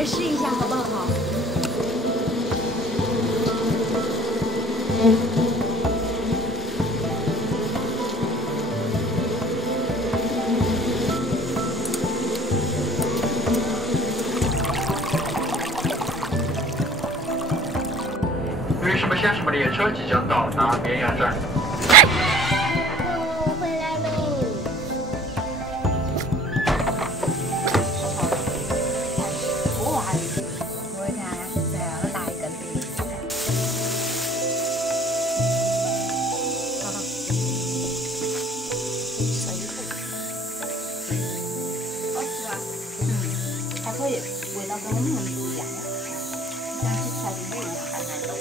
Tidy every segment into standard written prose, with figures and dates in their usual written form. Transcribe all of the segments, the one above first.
也试一下好不好？女士们、先生们，列车即将到达绵阳站。回来喽！哇，我看对啊，那大一根的。好了，水库。好吃啊！还可以，味道跟我们成都一样的，但是调的不一样，还蛮浓的。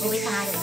我被打的呀！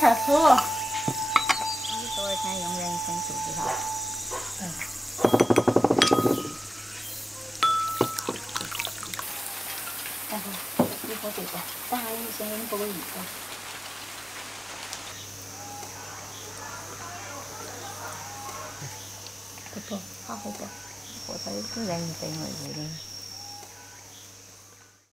太好了！你多少钱用人参素知道？然后你喝这个，等下你先给你喝个意粉。不错，好喝不？喝它有点人参味的。